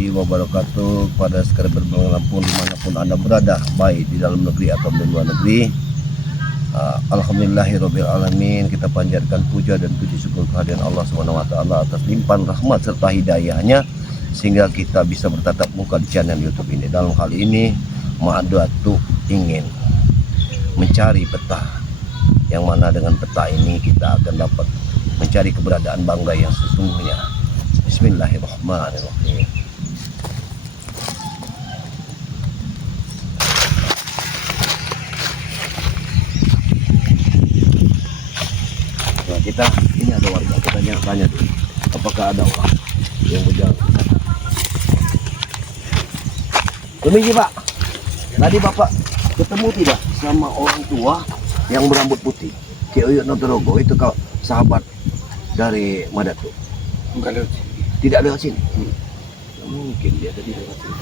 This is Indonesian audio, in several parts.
warahmatullahi wabarakatuh. Pada sekalian bermanapun dimanapun Anda berada, baik di dalam negeri atau di luar negeri, alhamdulillahirabbil alamin. Kita panjatkan puja dan puji syukur kehadiran Allah SWT atas limpahan rahmat serta hidayahnya sehingga kita bisa bertatap muka di channel YouTube ini. Dalam hal ini Ma'adatu ingin mencari peta, yang mana dengan peta ini kita akan dapat mencari keberadaan Banggai yang sesungguhnya. Bismillahirrahmanirrahim. Nah, kita ini ada warga, kita tanya tuh, apakah ada orang yang berjalan. Permisi Pak, tadi Bapak ketemu tidak sama orang tua yang berambut putih, Ki Uyut Notorogo itu, kau sahabat dari Madatu? Enggak lewat. Tidak lewat sini. Mungkin dia tadi lewat sini.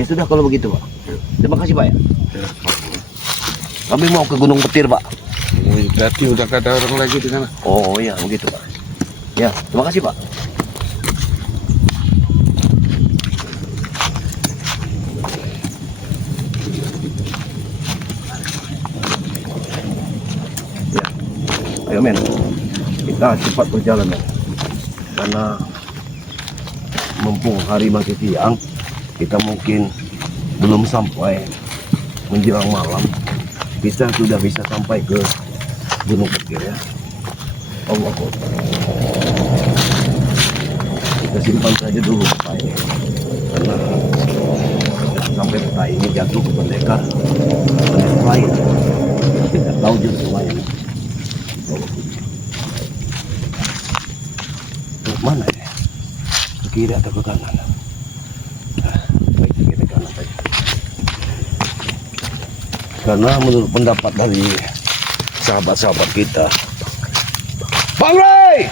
Ya sudah kalau begitu Pak. Terima kasih Pak ya. Kami mau ke Gunung Petir Pak. Berarti udah ada orang lagi di sana. Oh iya begitu Pak. Ya terima kasih Pak. Ya, ayo men. Kita cepat berjalan men. Karena mumpung hari masih siang, kita mungkin belum sampai menjelang malam. Kita sudah bisa sampai ke Gunung Petir ya. Allah Akbar. Kita simpan saja dulu peta ini, karena sampai peta ini jatuh ke pendekar lain. Kita tahu juga semuanya. Mana ya? Ke kiri atau ke kanan? Baik, ke kiri kanan saja. Karena menurut pendapat dari sahabat-sahabat kita, Bang Ray!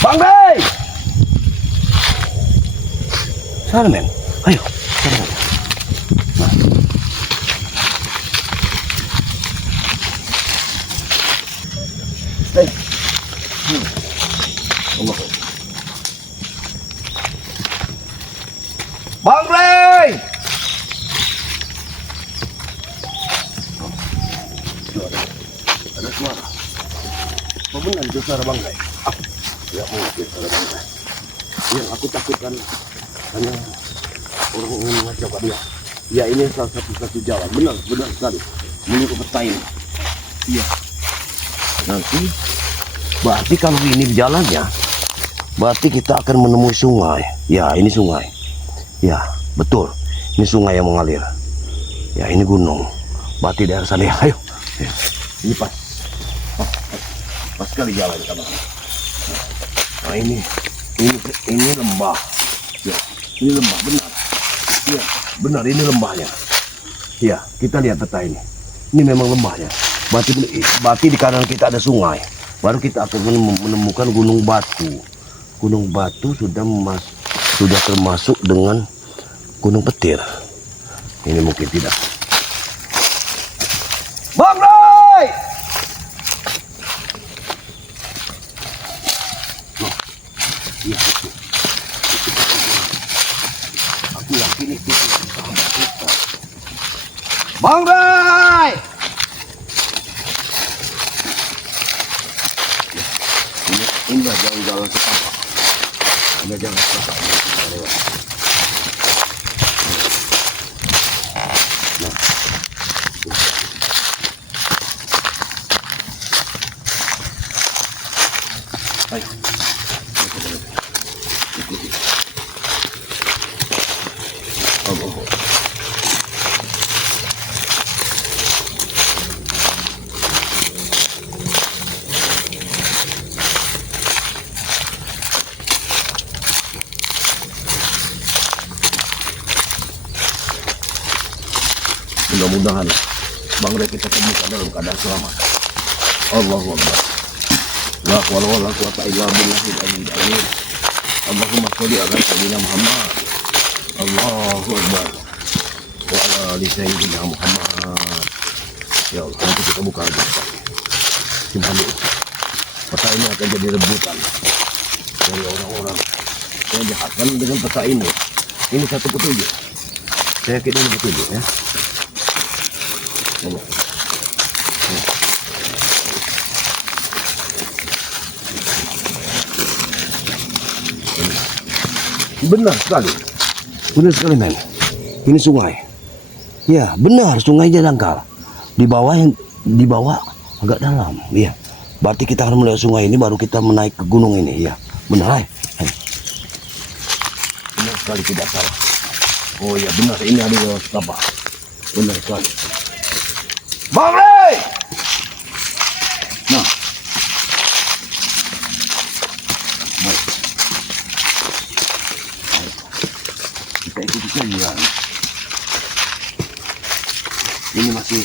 Bang Ray! Sana men, ayo. Sana. Nah. Hey. Bang Ray! Ada suara. Apa benar itu suara Bang Ray? Ya mungkin suara Bang Ray. Yang aku takutkan hanya orang yang mengacaukan dia. Ya ini salah satu jalan. Benar sekali. Menuju ke peta ini. Iya. Nanti berarti kalau ini jalannya, berarti kita akan menemui sungai. Ya, ini sungai. Ya, betul. Ini sungai yang mengalir. Ya, ini gunung. Berarti daerah sana. Ayo. Ya, ini pas. Pas sekali jalan kanan. Nah, ini lembah. Ya, ini lembah benar. Ya, benar ini lembahnya. Ya, kita lihat peta ini. Ini memang lembahnya. Berarti di kanan kita ada sungai. Baru kita akan menemukan Gunung Batu. Gunung Batu sudah termasuk dengan Gunung Petir. Ini mungkin tidak. Bang Ray! Oh, iya itu. Aku yakin itu sahabat kita. Bang Ray! Ini jalan-jalan setapak. Ini jalan setapak. Nah. Ayo. Ikuti. Oh. Mudah-mudahan Bang Ray kita temukan dalam keadaan selamat. Allahu Akbar. La hawla wala quwwata illa billahil aliyyil azim. Allahumma sholli ala sayyidina Muhammad. Allahu Akbar. Wa ala ali sayyidina Muhammad. Ya Allah, nanti kita buka lagi. Simpan dulu. Peta ini akan jadi rebutan dari orang-orang Saya jahatkan dengan peta ini. Ini satu petunjuk. Saya yakin ini petunjuk ya. Coba. Benar sekali. Benar sekali, men. Ini sungai. Ya, benar, sungainya dangkal. Di bawah agak dalam. Iya. Berarti kita harus melihat sungai ini baru kita menaik ke gunung ini. Iya. Benar, benar sekali, tidak salah. Oh ya, benar, ini ada apa? Benar sekali. Bang Ray! Nah. Baik. Kita ikuti saja. Ini masih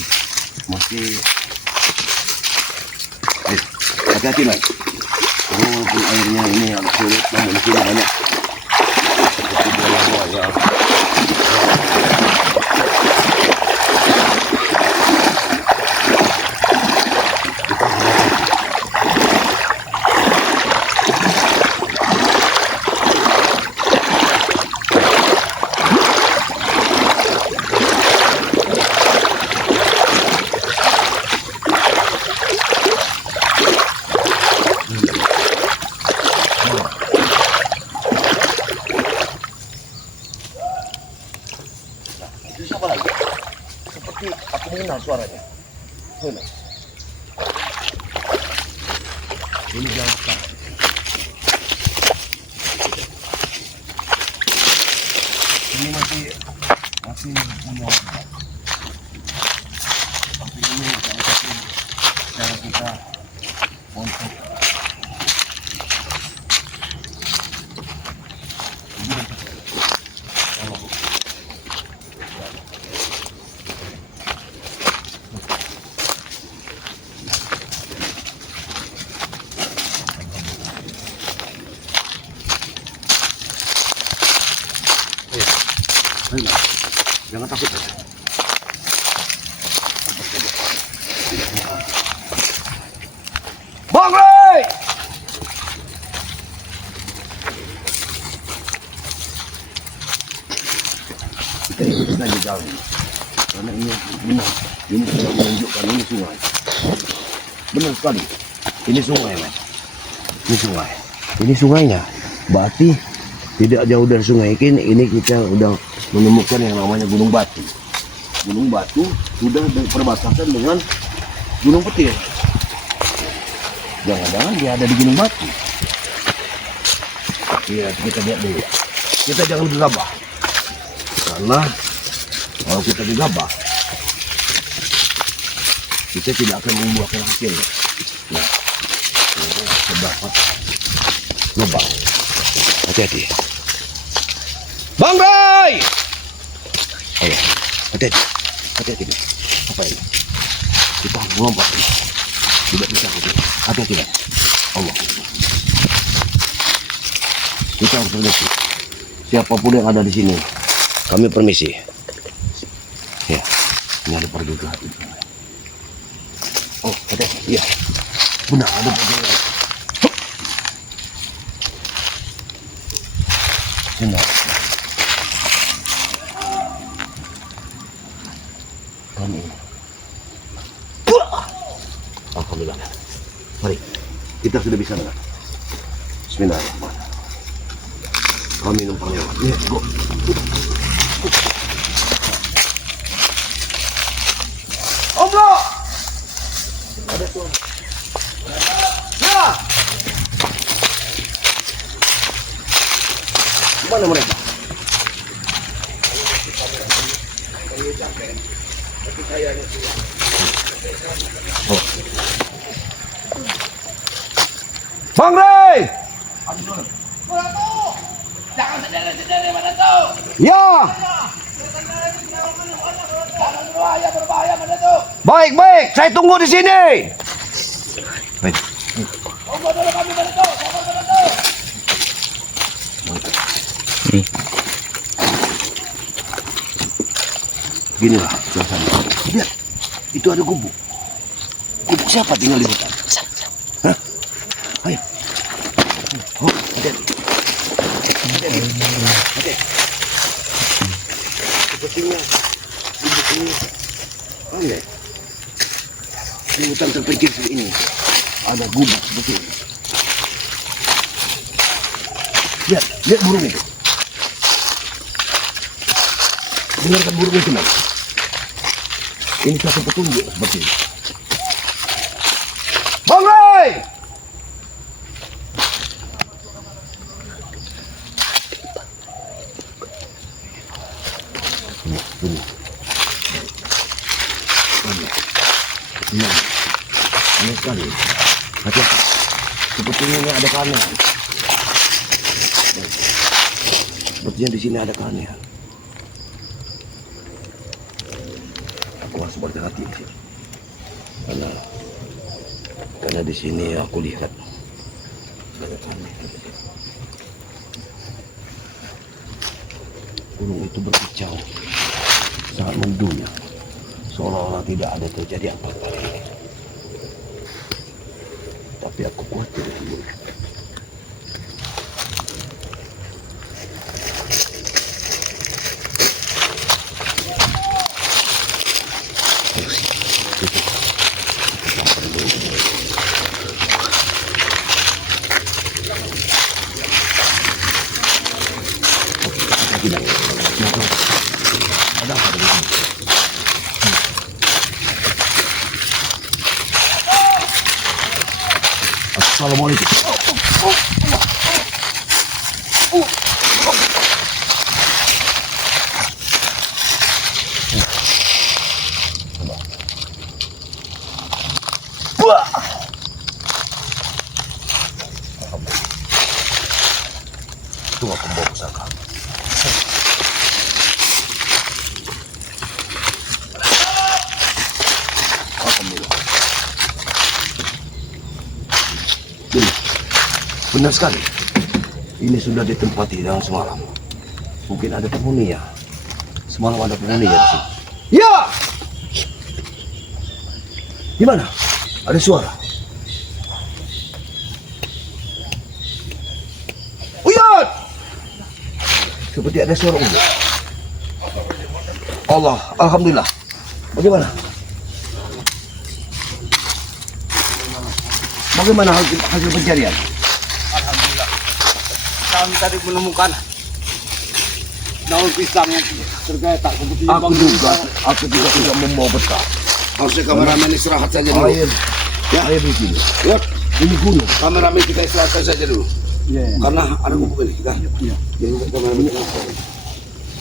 ayo, hati-hati lah. Walaupun airnya ini agak sulit, namun di sini banyak seperti buaya-buaya. Itu siapa lagi? Seperti aku mengenal suaranya. Mana? Ini jangan sekarang. Ini masih punya warna. Tapi ini salah satu cara kita untuk jangan takut saja. Bang Ray! Kita ikuti saja jalan ini. Karena ini benar. Ini sudah menunjukkan ini sungai. Benar sekali. Ini sungai, Mas. Ini sungai. Ini sungainya. Berarti tidak jauh dari sungai ini kita udah menemukan yang namanya Gunung Batu. Gunung Batu sudah berbatasan dengan Gunung Petir. Jangan-jangan dia ada di Gunung Batu. Iya, kita lihat dulu. Kita jangan gegabah. Karena kalau kita gegabah, kita tidak akan membuahkan hasil. Nah, terdapat lubang. Hati-hati. Bang Ray! Ayo, hati-hati. Hati-hati. Apa ini? Kita harus melompat. Tidak bisa. Hati-hati. Allah. Kita harus permisi. Siapapun yang ada di sini, kami permisi. Ya, ini ada pergegahan. Oh, hati-hati. Iya. Benar, ada pergegahan. Benar. Kami ini. Alhamdulillah. Mari, kita sudah bisa dengar. Bismillahirrahmanirrahim. Kami numpang lewat. Ya, go. Om Bro! Ada tuh. Ya! Mana mereka? Oh. Bang Ray! Jangan sendiri mana tuh? Ya! Berbahaya mana tuh? Baik, saya tunggu di sini. Baik. Tunggu dulu kami mana tuh? Mana tuh? Ginilah suasana. Lihat, itu ada gubuk. Gubuk siapa tinggal di hutan? Hah? Ayo. Oh, hati-hati. pusingnya. Gubuk ini. Aneh. Di hutan terpencil ini ada gubuk seperti ini. Lihat burung itu. Dengarkan burung itu, Mas. Ini satu petunjuk seperti ini. Bangai! Ini. Ini sekali. Hati-hati. Sepertinya ini ada keanehan. Sepertinya di sini ada keanehan. Aku harus berhati-hati di sini. Karena di sini aku lihat ada keanehan. Burung itu berkicau, sangat mendunia, seolah-olah tidak ada terjadi apa-apa. Tapi aku khawatir dulu. Ada apa dengan ini? Assalamualaikum. Itu aku bawa pusaka. Benar sekali. Ini sudah ditempati dalam semalam. Mungkin ada penghuni ya. Semalam ada penghuni ya di sini. Ya! Di mana? Ada suara. Uyat! Seperti ada suara uyat. Allah, alhamdulillah. Bagaimana? Bagaimana hasil pencarian? Alhamdulillah. Kami tadi menemukan daun pisang yang tergeletak seperti Aku juga tidak membawa peta. Harusnya kameramen istirahat saja dulu. Air di sini. Ya, Ini gunung. kameramen kita istirahatkan saja dulu. Iya. Karena ada gubuk ini. Kita. Iya. Jadi kameramen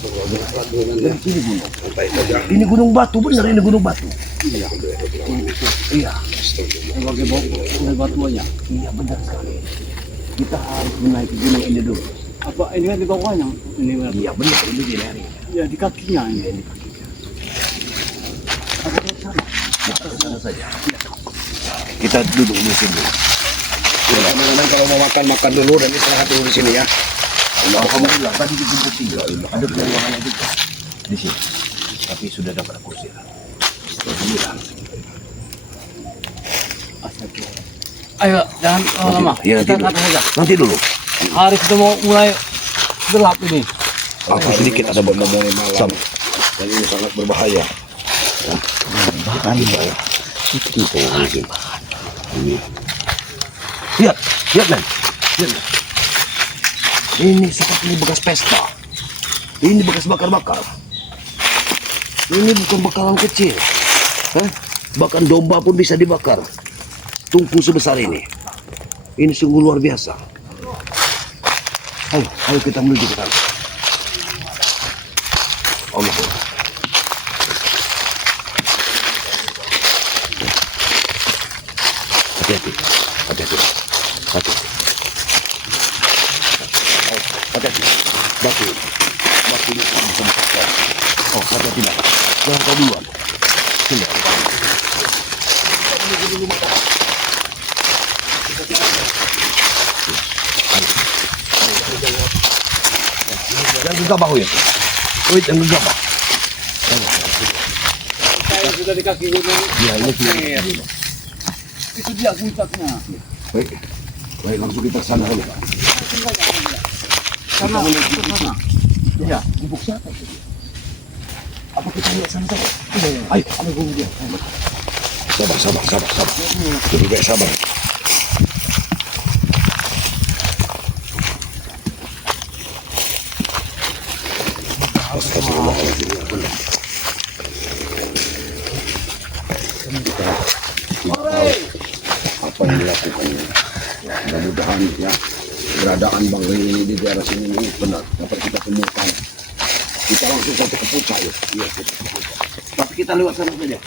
Dan ini gunung. santai saja. Ini gunung batu, benar ini gunung batu. Iya. Iya. Sebagai batuannya. Iya benar sekali. Kita harus menaiki gunung ini dulu. Apa ini kan di bawahnya? Ini benar. Iya benar ini di daerah. Ya di kakinya ini. Di kakinya. Kita ke sana saja. Kita duduk di sini. Teman-teman kalau mau makan dulu dan istirahat dulu di sini ya. Alhamdulillah tadi di gubuk tinggal. Ada penerangan juga di sini. Tapi sudah dapat aku usir. Alhamdulillah. Ayo, jangan lama. Iya, Kita nanti kata saja. Nanti dulu. Hari sudah mau mulai gelap ini. Aku sedikit ada mulai malam. Dan ini sangat berbahaya. Bahaya. Itu mungkin. Ini. Lihat, lihat Nen. Lihat, Nen. Ini seperti bekas pesta. Ini bekas bakar-bakar. Ini bukan bakaran kecil. Bahkan domba pun bisa dibakar. Tungku sebesar ini. Ini sungguh luar biasa. Ayo kita menuju ke sana. Allah. Hati-hati. Hati-hati. Hati-hati. Hati-hati. Batu. Batu ini bisa besar. Oh, hati-hati nak. Jangan kau duluan. Sini. Jangan gegabah, Uyut. Uyut, jangan gegabah. Saya sudah di kaki gunung. Ya, ini sudah. Itu dia puncaknya. Baik. Baik, langsung kita ke sana dulu. Karena ke sana. Iya, gubuk siapa itu? Apa kita lihat sana saja? Ayo, ambil gubuk dia. Sabar. Lebih baik sabar. Astagfirullahaladzim. Kita apa yang dilakukannya. Mudah-mudahan ya keberadaan Bang Rey ini di daerah sini ini benar dapat kita temukan. Kita langsung sampai ke puncak ya. Iya, kita ke puncak. Tapi kita lewat sana saja.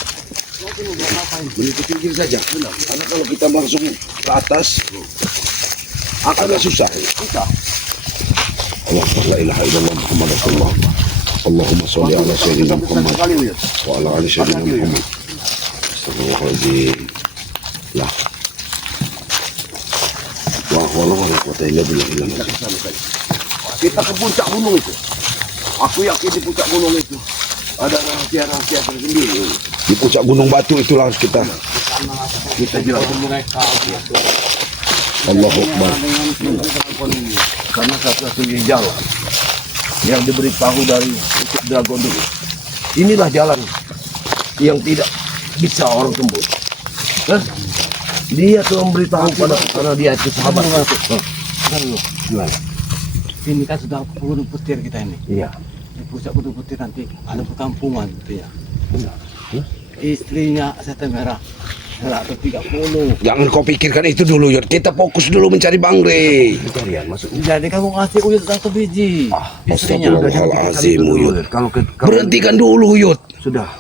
Menuju pinggir saja. Benar. Karena kalau kita langsung ke atas akan susah. Susah. Allah la ilaha illallah Muhammad Rasulullah. Allahumma sholli ala sayyidina Muhammad wa ala ali sayyidina Muhammad. Astagfirullahaladzim. Lah. Kita ke puncak gunung itu. Aku yakin di puncak gunung itu ada rahasia-rahasia tersendiri. Di puncak gunung batu itulah harus kita jelaskan mereka. Allahu Akbar. Karena satu-satunya jalan yang diberitahu dari Dragon dulu. Inilah jalan yang tidak bisa orang tembus. Dan dia tuh memberitahu pada karena dia itu sahabat. Gimana? Ini kan sudah gunung petir kita ini. Iya. Di puncak gunung petir nanti ada perkampungan gitu ya. Benar. Istrinya setan merah. Atau 30. Jangan kau pikirkan itu dulu, Yud. Kita fokus dulu mencari Bang Rey. Pencarian maksudnya. Jadi kamu ngasih uyut 1 biji. Istrinya. Astagfirullahaladzim, Yud. Berhentikan dulu, Yud. Sudah.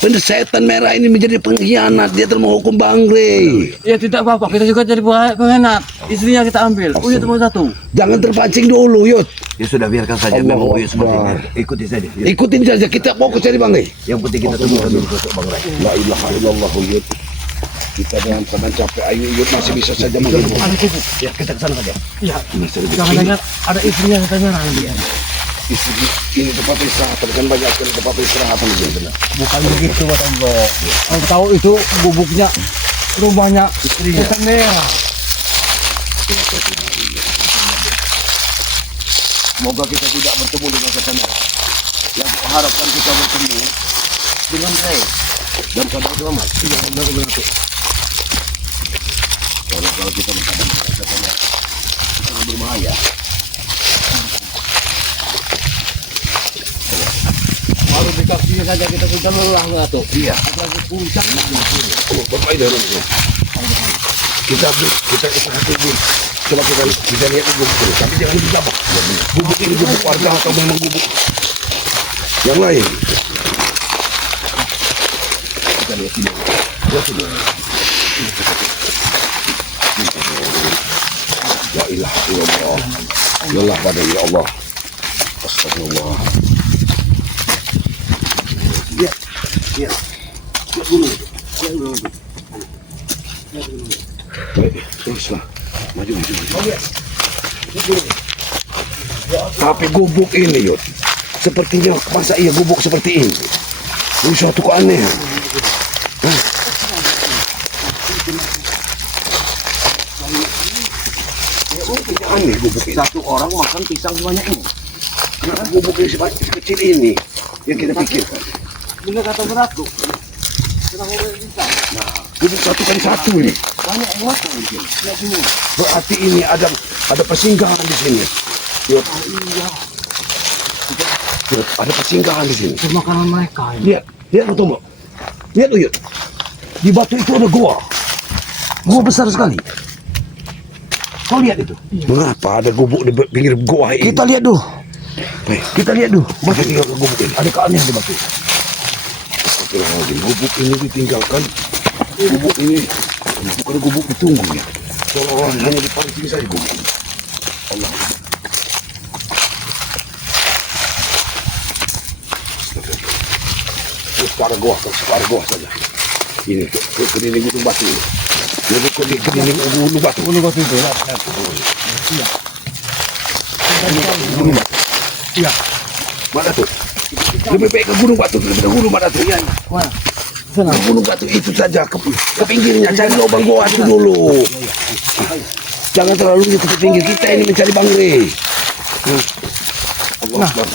Setan merah ini menjadi pengkhianat. Dia telah menghukum Bang Rey. Ya tidak apa-apa, kita juga jadi pengkhianat. Istrinya kita ambil. Uyut cuma 1. Jangan terpancing dulu, Yud. Ya sudah, biarkan saja. Allah Memang Uyut seperti Akbar. ini. Ikuti saja. Yud. Ikutin saja, kita fokus cari Bang Rey. Yang penting kita temukan dulu sosok Bang Rey. La ilaha illallah, Yud. Kita dengan keadaan capek, ayo Yud masih bisa saja menghibur. Ada gubuk. Ya, kita ke sana saja. Iya. Masih lebih Jangan sini. dengar ada istrinya setan merah nanti. Ini tempat istirahat, kan banyak sekali tempat istirahatan di sini. Benar. Bukan begitu, Pak Tombo. Kamu tahu itu gubuknya rumahnya istrinya setan merah. Semoga kita tidak bertemu dengan setan merah. Yang harapkan kita bertemu dengan Rey dan keadaan selamat. Iya, benar-benar itu. Kalau kita bertemu dengan setan merah, kita akan berbahaya. Baru di kakinya saja kita sudah lelah nggak tuh? Iya. Apalagi puncak. Oh, bermain dalam itu. Kita istirahat dulu. Coba kita lihat di gubuk dulu. Tapi jangan digabak. Gubuk ini gubuk warga atau memang gubuk yang lain? Kita lihat sini. Lihat sini. La ilaha illallah. Lelah pada ya Allah. Astagfirullah. Lihat. Lihat dulu. Lihat dulu. Baik, teruslah. Maju. Tapi gubuk ini, Yud, sepertinya masa iya gubuk seperti ini? Ini suatu keanehan. Hah? Aneh gubuk ini. Satu orang makan pisang sebanyak ini. Kenapa gubuk ini sekecil ini yang kita pikirkan? Bener kata beratku. Kenapa bisa? Nah, gubuk 1 kali 1 ini. Banyak yang makan mungkin. Lihat sini. Berarti ini ada persinggahan di sini. Yud. Iya. Yud, ada persinggahan di sini. Itu makanan mereka ini. Lihat lu Tomo. Lihat lu Yud. Di batu itu ada gua. Gua besar sekali. Kau lihat itu? Mengapa ada gubuk di pinggir gua ini? Kita lihat dulu. Baik, kita lihat dulu. Masa tinggal ke gubuk ini? Ada keanehan di batu. Astagfirullahaladzim. Gubuk ini ditinggalkan. Gubuk ini bukan gubuk ditunggu ya. Seolah-olah hanya dipancing saja gubuk ini. Allah. Astagfirullah. Terus ke arah gua saja. Ini ke dinding gunung batu ini. Ini ke dinding gunung batu. Gunung batu itu ya. Iya. Gunung batu. Iya. Mana tuh? Lebih baik ke gunung batu daripada gunung mana tuh? Iya. Mana? Sana. Ke gunung batu itu saja ke pinggirnya. Cari lubang gua itu dulu. Jangan terlalu ke pinggir kita ini mencari Bang Rey. Allah Akbar.